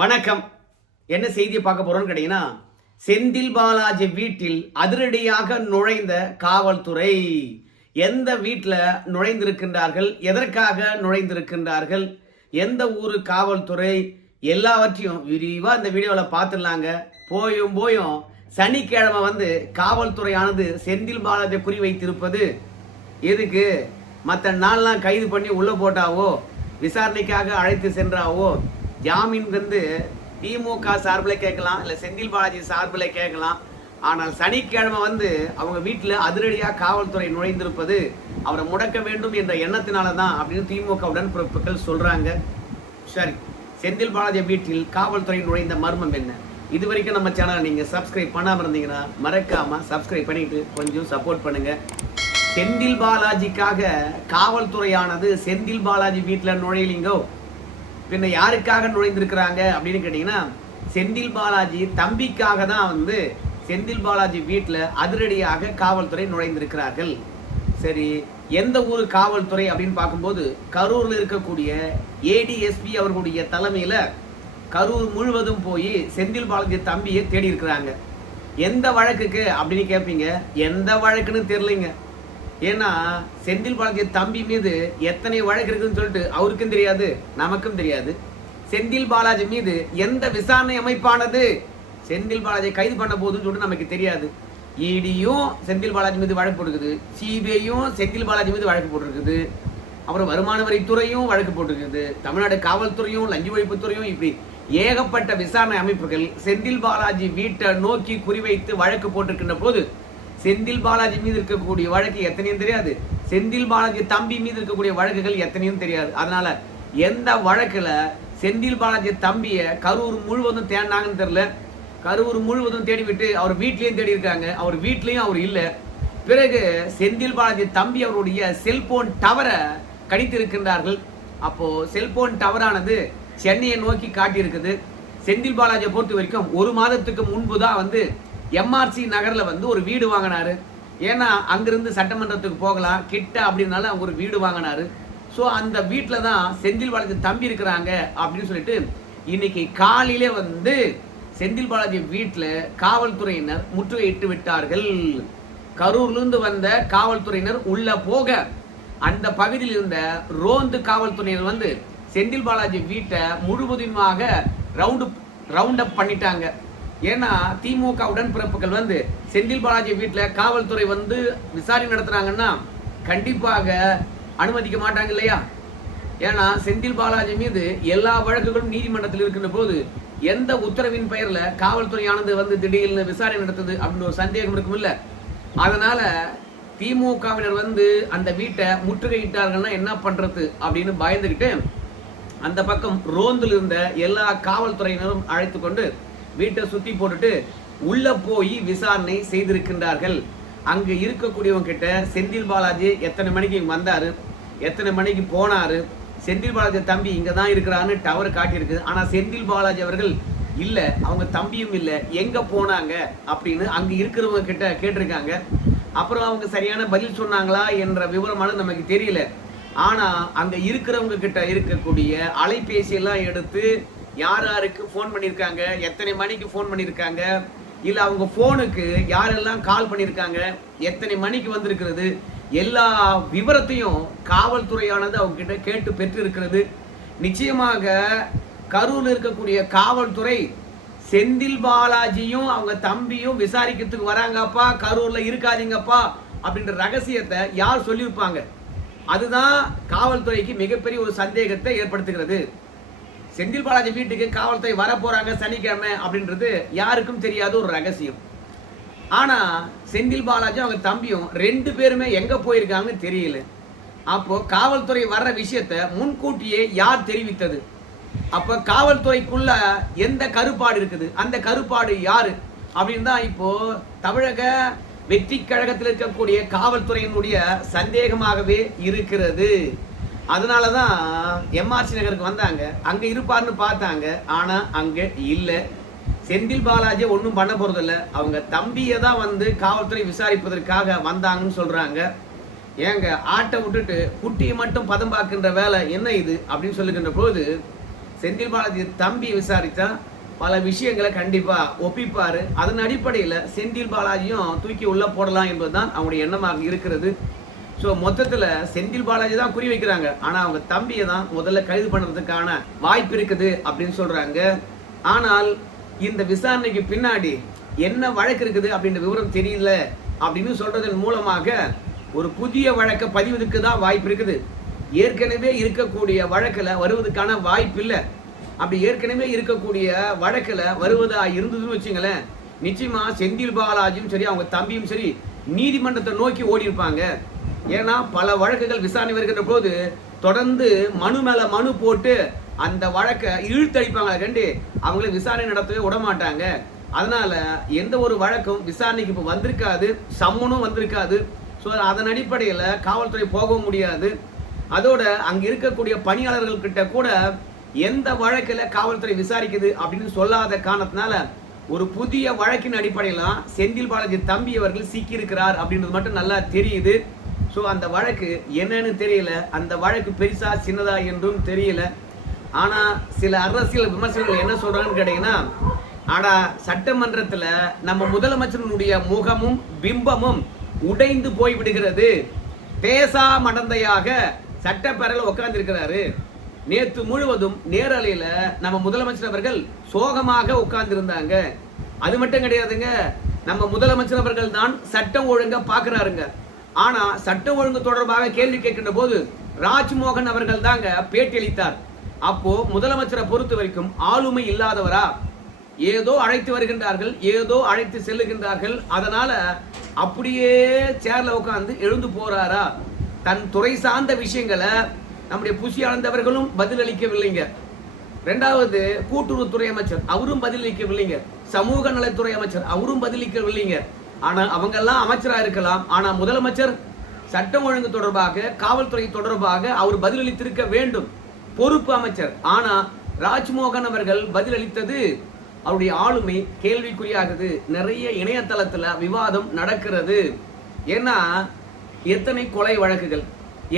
வணக்கம். என்ன செய்தியை பார்க்க போறோம்னு கேட்டீங்கன்னா, செந்தில் பாலாஜி வீட்டில் அதிரடியாக நுழைந்த காவல்துறை. எந்த வீட்டில் நுழைந்திருக்கின்றார்கள், எதற்காக நுழைந்திருக்கின்றார்கள், எந்த ஊரு காவல்துறை, எல்லாவற்றையும் விரிவா இந்த வீடியோவில் பார்த்துடலாங்க. போயும் சனிக்கிழமை காவல்துறையானது செந்தில் பாலாஜி குறிவைத்திருப்பது எதுக்கு? மற்ற நாள்லாம் கைது பண்ணி உள்ள போட்டாவோ, விசாரணைக்காக அழைத்து சென்றாவோ, ஜாமீன் திமுக சார்பில் கேட்கலாம், இல்லை செந்தில் பாலாஜி சார்பில் கேட்கலாம். ஆனால் சனிக்கிழமை அவங்க வீட்டில் அதிரடியாக காவல்துறை நுழைந்திருப்பது அவரை முடக்க வேண்டும் என்ற எண்ணத்தினால தான் அப்படின்னு திமுக உடன்பிறப்புகள் சொல்றாங்க. சரி, செந்தில் பாலாஜி வீட்டில் காவல்துறை நுழைந்த மர்மம் என்ன? இது வரைக்கும் நம்ம சேனலை நீங்க சப்ஸ்கிரைப் பண்ணாம இருந்தீங்கன்னா மறக்காம சப்ஸ்கிரைப் பண்ணிட்டு கொஞ்சம் சப்போர்ட் பண்ணுங்க. செந்தில் பாலாஜிக்காக காவல்துறையானது செந்தில் பாலாஜி வீட்டில் நுழையலிங்கோ, பின்ன யாருக்காக நுழைந்திருக்கிறாங்க அப்படின்னு கேட்டீங்கன்னா, செந்தில் பாலாஜி தம்பிக்காக தான் செந்தில் பாலாஜி வீட்டில் அதிரடியாக காவல்துறை நுழைந்திருக்கிறார்கள். சரி, எந்த ஊர் காவல்துறை அப்படின்னு பார்க்கும்போது கரூரில் இருக்கக்கூடிய ஏடிஎஸ்பி அவர்களுடைய தலைமையில் கரூர் முழுவதும் போய் செந்தில் பாலாஜி தம்பியை தேடி இருக்கிறாங்க. எந்த வழக்குக்கு அப்படின்னு கேட்பீங்க. எந்த வழக்குன்னு தெரியலைங்க. ஏன்னா செந்தில் பாலாஜி தம்பி மீது எத்தனை வழக்கு இருக்குன்னு சொல்லிட்டு அவருக்கும் தெரியாது, நமக்கும் தெரியாது. செந்தில் பாலாஜி மீது எந்த விசாரணை அமைப்பானது செந்தில் பாலாஜி கைது பண்ண போதுன்னு சொல்லிட்டு நமக்கு தெரியாது. இடியும் செந்தில் பாலாஜி மீது வழக்கு போட்டுருக்குது, சிபிஐயும் செந்தில் பாலாஜி மீது வழக்கு போட்டிருக்குது, அப்புறம் வருமான வரித்துறையும் வழக்கு போட்டிருக்குது, தமிழ்நாடு காவல்துறையும் லஞ்ச ஒழிப்புத்துறையும், இப்படி ஏகப்பட்ட விசாரணை அமைப்புகள் செந்தில் பாலாஜி வீட்டை நோக்கி குறிவைத்து வழக்கு போட்டிருக்கின்ற போது செந்தில் பாலாஜி மீது இருக்கக்கூடிய வழக்கு எத்தனையும் தெரியாது, செந்தில் பாலாஜி தம்பி மீது இருக்கக்கூடிய வழக்குகள் எத்தனையும் தெரியாது. அதனால எந்த வழக்குல செந்தில் பாலாஜி தம்பிய கரூர் முழுவதும் தேடினாங்கன்னு தெரியல. கரூர் முழுவதும் தேடிவிட்டு அவர் வீட்லயும் தேடி இருக்காங்க, அவர் வீட்லயும் அவர் இல்ல. பிறகு செந்தில் பாலாஜி தம்பி அவருடைய செல்போன் டவரை கணித்து இருக்கின்றார்கள். அப்போ செல்போன் டவரானது சென்னையை நோக்கி காட்டி இருக்குது. செந்தில் பாலாஜியை பொறுத்த வரைக்கும் ஒரு மாதத்துக்கு முன்புதான் எம்ஆர்சி நகர்ல ஒரு வீடு வாங்கினாரு. ஏன்னா அங்கிருந்து சட்டமன்றத்துக்கு போகலாம் கிட்ட அப்படின்னால அவங்க ஒரு வீடு வாங்கினாரு. ஸோ அந்த வீட்டில் தான் செந்தில் பாலாஜி தம்பி இருக்கிறாங்க அப்படின்னு சொல்லிட்டு இன்னைக்கு காலையிலே செந்தில் பாலாஜி வீட்டில் காவல்துறையினர் முற்றுகையிட்டு விட்டார்கள். கரூர்லேருந்து வந்த காவல்துறையினர் உள்ள போக அந்த பகுதியில் இருந்த ரோந்து காவல்துறையினர் செந்தில் பாலாஜி வீட்டை முழுவதுமாக ரவுண்ட் அப் பண்ணிட்டாங்க. ஏன்னா திமுக உடன்பிறப்புகள் செந்தில் பாலாஜி வீட்டில் காவல்துறை விசாரணை நடத்துறாங்கன்னா கண்டிப்பாக அனுமதிக்க மாட்டாங்க இல்லையா? ஏன்னா செந்தில் பாலாஜி மீது எல்லா வழக்குகளும் நீதிமன்றத்தில் இருக்கின்ற போது எந்த உத்தரவின் பெயர்ல காவல்துறையானது திடீர்னு விசாரணை நடத்துது அப்படின்னு ஒரு சந்தேகம் இருக்கும் இல்ல. அதனால திமுகவினர் அந்த வீட்டை முற்றுகையிட்டார்கள்னா என்ன பண்றது அப்படின்னு பயந்துகிட்டு அந்த பக்கம் ரோந்தில் இருந்த எல்லா காவல்துறையினரும் அழைத்து கொண்டு வீட்டை சுத்தி போட்டுட்டு உள்ள போய் விசாரணை செய்திருக்கின்றார்கள். அங்கு இருக்கக்கூடியவங்க கிட்ட செந்தில் பாலாஜி எத்தனை மணிக்கு வந்தாரு, எத்தனை மணிக்கு போனாரு, செந்தில் பாலாஜி தம்பி இங்க தான் இருக்கிறான்னு டவர் காட்டியிருக்கு. ஆனா செந்தில் பாலாஜி அவர்கள் இல்ல, அவங்க தம்பியும் இல்ல, எங்க போனாங்க அப்படின்னு அங்க இருக்கிறவங்க கிட்ட கேட்டிருக்காங்க. அப்புறம் அவங்க சரியான பதில் சொன்னாங்களா என்ற விவரமானது நமக்கு தெரியல. ஆனா அங்க இருக்கிறவங்க கிட்ட இருக்கக்கூடிய அலைபேசி எல்லாம் எடுத்து யார் யாருக்கு ஃபோன் பண்ணியிருக்காங்க, எத்தனை மணிக்கு ஃபோன் பண்ணியிருக்காங்க, இல்லை அவங்க ஃபோனுக்கு யாரெல்லாம் கால் பண்ணியிருக்காங்க, எத்தனை மணிக்கு வந்திருக்கிறது, எல்லா விவரத்தையும் காவல்துறையானது அவங்க கிட்ட கேட்டு பெற்று இருக்கிறது. நிச்சயமாக கரூரில் இருக்கக்கூடிய காவல்துறை செந்தில் பாலாஜியும் அவங்க தம்பியும் விசாரிக்கிறதுக்கு வராங்கப்பா, கரூர்ல இருக்காதீங்கப்பா அப்படின்ற ரகசியத்தை யார் சொல்லியிருப்பாங்க? அதுதான் காவல்துறைக்கு மிகப்பெரிய ஒரு சந்தேகத்தை ஏற்படுத்துகிறது. செந்தில் பாலாஜி வீட்டுக்கு காவல்துறை வர போறாங்க சனிக்கிழமை அப்படின்றது யாருக்கும் தெரியாத ஒரு ரகசியம். ஆனா செந்தில் பாலாஜி அவங்க தம்பியும் ரெண்டு பேருமே எங்க போயிருக்காங்கன்னு தெரியல. அப்போ காவல்துறை வர்ற விஷயத்த முன்கூட்டியே யார் தெரிவித்தது? அப்ப காவல்துறைக்குள்ள எந்த கருப்பாடு இருக்குது, அந்த கருப்பாடு யாரு அப்படின்னு தான் இப்போ தமிழக வெற்றி கழகத்தில் இருக்கக்கூடிய காவல்துறையினுடைய சந்தேகமாகவே இருக்கிறது. அதனாலதான் எம்ஆர்சி நகருக்கு வந்தாங்க, அங்க இருப்பாருன்னு பார்த்தாங்க. ஆனா அங்க இல்ல. செந்தில் பாலாஜி ஒன்றும் பண்ண போறதில்ல, அவங்க தம்பியை தான் காவல்துறை விசாரிப்பதற்காக வந்தாங்கன்னு சொல்றாங்க. ஏங்க ஆட்டை விட்டுட்டு குட்டியை மட்டும் பதம் பார்க்கின்ற வேலை என்ன இது அப்படின்னு சொல்லுகின்ற போது செந்தில் பாலாஜி தம்பி விசாரித்தா பல விஷயங்களை கண்டிப்பா ஒப்பிப்பாரு. அதன் அடிப்படையில் செந்தில் பாலாஜியும் தூக்கி உள்ள போடலாம் என்பதுதான் அவங்களுடைய எண்ணமாக இருக்கிறது. ஸோ மொத்தத்தில் செந்தில் பாலாஜி தான் குறி வைக்கிறாங்க. ஆனால் அவங்க தம்பியை தான் முதல்ல கைது பண்ணுறதுக்கான வாய்ப்பு இருக்குது அப்படின்னு சொல்றாங்க. ஆனால் இந்த விசாரணைக்கு பின்னாடி என்ன வழக்கு இருக்குது அப்படின்ற விவரம் தெரியல அப்படின்னு சொல்றதன் மூலமாக ஒரு புதிய வழக்கை பதிவதற்கு தான் வாய்ப்பு இருக்குது. ஏற்கனவே இருக்கக்கூடிய வழக்கில் வருவதற்கான வாய்ப்பு இல்லை. அப்படி ஏற்கனவே இருக்கக்கூடிய வழக்கில் வருவதா இருந்ததுன்னு வச்சுங்களேன், நிச்சயமா செந்தில் பாலாஜியும் சரி அவங்க தம்பியும் சரி நீதிமன்றத்தை நோக்கி ஓடி இருப்பாங்க. ஏன்னா பல வழக்குகள் விசாரணை வருகின்ற போது தொடர்ந்து மனு மேல மனு போட்டு அந்த வழக்கை இழுத்தடிப்பாங்க கண்டு அவங்களை விசாரணை நடத்தவே விட மாட்டாங்க. அதனால எந்த ஒரு வழக்கும் விசாரணைக்கு இப்போ வந்திருக்காது, சம்மனும் வந்திருக்காது. ஸோ அதன் அடிப்படையில் காவல்துறை போகவும் முடியாது. அதோட அங்க இருக்கக்கூடிய பணியாளர்கள் கிட்ட கூட எந்த வழக்கில் காவல்துறை விசாரிக்குது அப்படின்னு சொல்லாத காரணத்தினால ஒரு புதிய வழக்கின் அடிப்படையில் செந்தில் பாலாஜி தம்பி அவர்கள் சிக்கியிருக்கிறார் அப்படின்றது மட்டும் நல்லா தெரியுது. ஸோ அந்த வழக்கு என்னன்னு தெரியல, அந்த வழக்கு பெருசா சின்னதா என்றும் தெரியல. ஆனா சில அரசியல் விமர்சகர்கள் என்ன சொல்றாங்கன்னு கேட்டீங்கன்னா, ஆனா சட்டமன்றத்துல நம்ம முதலமைச்சருடைய முகமும் பிம்பமும் உடைந்து போய் விடுகிறது. பேசா மடந்தையாக சட்டப்பேரவையில் உட்கார்ந்து இருக்கிறாரு. நேற்று முழுவதும் நேரலையில நம்ம முதலமைச்சர் அவர்கள் சோகமாக உட்கார்ந்து இருந்தாங்க. அது மட்டும் கிடையாதுங்க, நம்ம முதலமைச்சர் அவர்கள் தான் சட்டம் ஒழுங்கா பாக்குறாருங்க. ஆனா சட்டம் ஒழுங்கு தொடர்பாக கேள்வி கேட்கின்ற போது ராஜ்மோகன் அவர்கள் தாங்க பேட்டி அளித்தார். அப்போ முதலமைச்சரை பொறுத்த வரைக்கும் ஆளுமை இல்லாதவரா? ஏதோ அழைத்து வருகின்றார்கள், ஏதோ அழைத்து செல்லுகின்றார்கள், அதனால அப்படியே சேர்ல உட்கார்ந்து எழுந்து போறாரா? தன் துறை சார்ந்த விஷயங்களை நம்முடைய புசியானந்தவர்களும் பதிலளிக்கவில்லைங்க. இரண்டாவது கூட்டுறவுத்துறை அமைச்சர் அவரும் பதிலளிக்கவில்லைங்க. சமூக நலத்துறை அமைச்சர் அவரும் பதிலளிக்கவில்லைங்க. ஆனா அவங்க எல்லாம் அமைச்சரா இருக்கலாம். ஆனா முதலமைச்சர் சட்டம் ஒழுங்கு தொடர்பாக காவல்துறை தொடர்பாக அவர் பதிலளித்திருக்க வேண்டும், பொறுப்பு அமைச்சர். ஆனா ராஜ்மோகன் அவர்கள் பதிலளித்தது அவருடைய ஆளுமை கேள்விக்குறியாகுது. நிறைய இணையதளத்துல விவாதம் நடக்கிறது. ஏன்னா எத்தனை கொலை வழக்குகள்,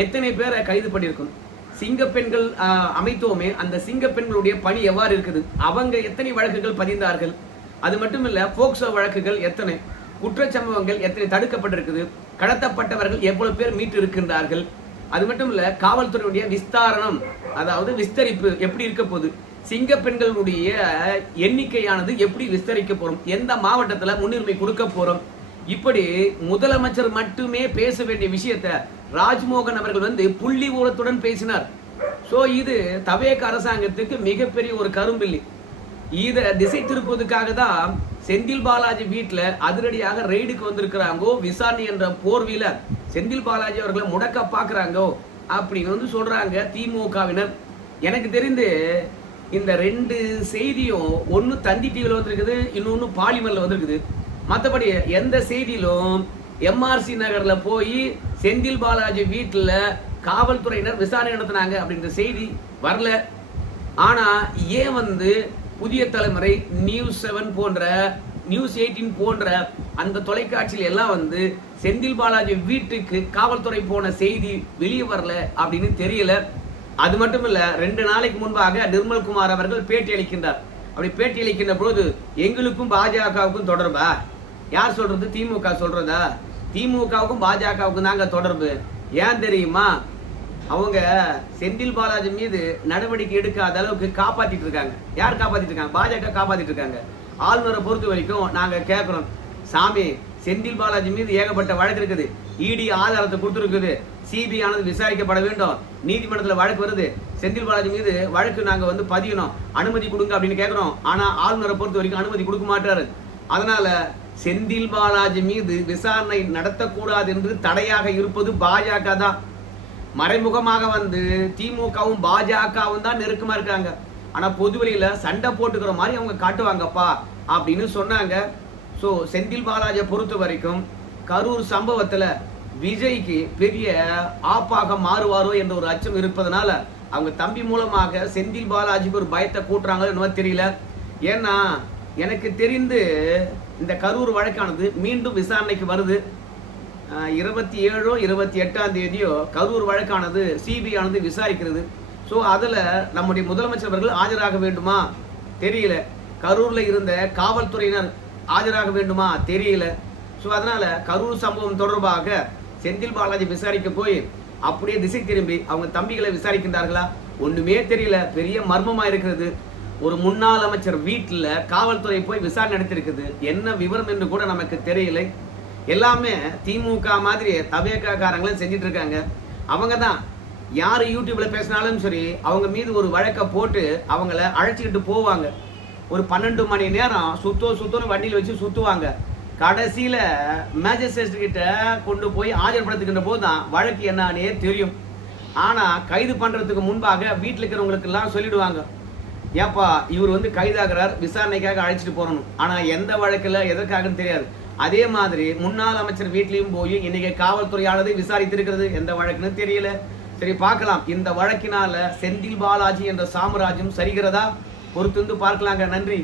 எத்தனை பேரை கைது பண்ணியிருக்கும். சிங்க பெண்கள் அமைத்தோமே, அந்த சிங்க பெண்களுடைய பணி எவ்வாறு இருக்குது, அவங்க எத்தனை வழக்குகள் பதிந்தார்கள். அது மட்டும் இல்ல போக்சோ வழக்குகள் எத்தனை, குற்றச்சம்பவங்கள் எத்தனை தடுக்கப்பட்டிருக்குது, கடத்தப்பட்டவர்கள் எவ்வளவு பேர் மீட்டு இருக்கின்றார்கள். அது மட்டும் இல்ல காவல்துறையுடைய விஸ்தாரணம், அதாவது விஸ்தரிப்பு எப்படி இருக்க போகுது, சிங்க பெண்களுடைய எண்ணிக்கையானது எப்படி விஸ்தரிக்க போறோம், எந்த மாவட்டத்துல முன்னுரிமை கொடுக்க போறோம். இப்படி முதலமைச்சர் மட்டுமே பேச வேண்டிய விஷயத்தை ராஜ்மோகன் அவர்கள் புள்ளி ஊரத்துடன் பேசினார். சோ இது தவேக அரசாங்கத்துக்கு மிகப்பெரிய ஒரு கரும்பில்லி. இத திசை திருப்பதுக்காக தான் செந்தில் பாலாஜி வீட்டுல அதிரடியாக ரெய்டுக்கு வந்திருக்கிறாங்கோ. விசாரணை என்ற போர்வில செந்தில் பாலாஜி அவர்களை முடக்க பாக்குறாங்கோ அப்படின்னு சொல்றாங்க திமுகவினர். எனக்கு தெரிந்து இந்த ரெண்டு செய்தியும் ஒன்னு தந்தி டிவில வந்திருக்குது, இன்னொன்னு பாலிமர்ல வந்திருக்குது. மற்றபடி எந்த செய்தியிலும் எம்ஆர்சி நகர்ல போய் செந்தில் பாலாஜி வீட்டுல காவல்துறையினர் விசாரணை நடத்தினாங்க அப்படின்ற செய்தி வரல. ஆனா ஏன் புதிய தலைமுறை நியூஸ் 7 போன்ற நியூஸ் 18 போன்ற அந்த தொலைக்காட்சியில் எல்லாம் செந்தில் பாலாஜி வீட்டுக்கு காவல்துறை போன செய்தி வெளியே வரல அப்படின்னு தெரியல. அது மட்டும் இல்ல, 2 நாளைக்கு முன்பாக நிர்மல்குமார் அவர்கள் பேட்டி அளிக்கின்றார். அப்படி பேட்டி அளிக்கின்ற பொழுது எங்களுக்கும் பாஜகவுக்கும் தொடர்பா? யார் சொல்றது? திமுக சொல்றதா? திமுகவுக்கும் பாஜகவுக்கும் தாங்க தொடர்பு. ஏன் தெரியுமா? அவங்க செந்தில் பாலாஜி மீது நடவடிக்கை எடுக்காத அளவுக்கு காப்பாத்திட்டு இருக்காங்க. யார் காப்பாத்திட்டு இருக்காங்க? பாஜக காப்பாத்திட்டு இருக்காங்க. ஆளுநரை பொறுத்த வரைக்கும் நாங்க கேட்கிறோம், சாமி செந்தில் பாலாஜி மீது ஏகப்பட்ட வழக்கு இருக்குது, இடி ஆதாரத்தை கொடுத்துருக்குது, சிபிஐ ஆனது விசாரிக்கப்பட வேண்டும், நீதிமன்றத்தில் வழக்கு வருது, செந்தில் பாலாஜி மீது வழக்கு நாங்க பதியணும், அனுமதி கொடுங்க அப்படின்னு கேட்கிறோம். ஆனா ஆளுநரை பொறுத்த வரைக்கும் அனுமதி கொடுக்க மாட்டாரு. அதனால செந்தில் பாலாஜி மீது விசாரணை நடத்தக்கூடாது என்று தடையாக இருப்பது பாஜக தான். மறைமுகமாக திமுகவும் பாஜகவும் தான் நெருக்கமா இருக்காங்க. ஆனா பொதுவெளியில சண்டை போட்டுக்கிற மாதிரி அவங்க காட்டுவாங்கப்பா அப்படின்னு சொன்னாங்க. சோ செந்தில் பாலாஜியை பொறுத்த வரைக்கும் கரூர் சம்பவத்துல விஜய்க்கு பெரிய ஆப்பாக மாறுவாரோ என்ற ஒரு அச்சம் இருப்பதனால அவங்க தம்பி மூலமாக செந்தில் பாலாஜிக்கு ஒரு பயத்தை கூட்டுறாங்களோ என்னவோ தெரியல. ஏன்னா எனக்கு தெரிந்து இந்த கரூர் வழக்கானது மீண்டும் விசாரணைக்கு வருது. 27 28 கரூர் வழக்கானது சிபிஐ ஆனது விசாரிக்கிறது. ஸோ ஸோ அதுல நம்முடைய முதலமைச்சர் அவர்கள் ஆஜராக வேண்டுமா தெரியல. கரூர்ல இருந்த காவல்துறையினர் ஆஜராக வேண்டுமா தெரியல. ஸோ அதனால கரூர் சம்பவம் தொடர்பாக செந்தில் பாலாஜி விசாரிக்க போய் அப்படியே திசை திரும்பி அவங்க தம்பிகளை விசாரிக்கின்றார்களா ஒண்ணுமே தெரியல. பெரிய மர்மமா இருக்கிறது. ஒரு முன்னாள் அமைச்சர் வீட்டில் காவல்துறை போய் விசாரணை நடத்திருக்குது. என்ன விவரம் என்று கூட நமக்கு தெரியல. எல்லாமே திமுக மாதிரி தவேக்காரங்களும் செஞ்சிட்டு இருக்காங்க. அவங்க தான் யார் யூடியூப்ல பேசினாலும் சரி அவங்க மீது ஒரு வழக்கை போட்டு அவங்கள அழைச்சிக்கிட்டு போவாங்க. ஒரு 12 மணி நேரம் சுத்தம் வண்டியில் வச்சு சுத்துவாங்க. கடைசியில மேஜிஸ்ட்ரேட் கிட்ட கொண்டு போய் ஆஜர்படுத்துகின்ற போது தான் வழக்கு என்னன்னே தெரியும். ஆனா கைது பண்றதுக்கு முன்பாக வீட்டில் இருக்கிறவங்களுக்கு எல்லாம் சொல்லிடுவாங்க, ஏப்பா இவர் கைதாகிறார், விசாரணைக்காக அழைச்சிட்டு போறணும். ஆனா எந்த வழக்குல எதற்காகன்னு தெரியாது. அதே மாதிரி முன்னாள் அமைச்சர் வீட்லயும் போய் இன்னைக்கு காவல்துறையானது விசாரித்திருக்கிறது. எந்த வழக்குன்னு தெரியல. சரி பார்க்கலாம். இந்த வழக்கினால செந்தில் பாலாஜி என்ற சாம்ராஜ்யம் சரிகிறதா? பொறுத்து பார்க்கலாங்க. நன்றி.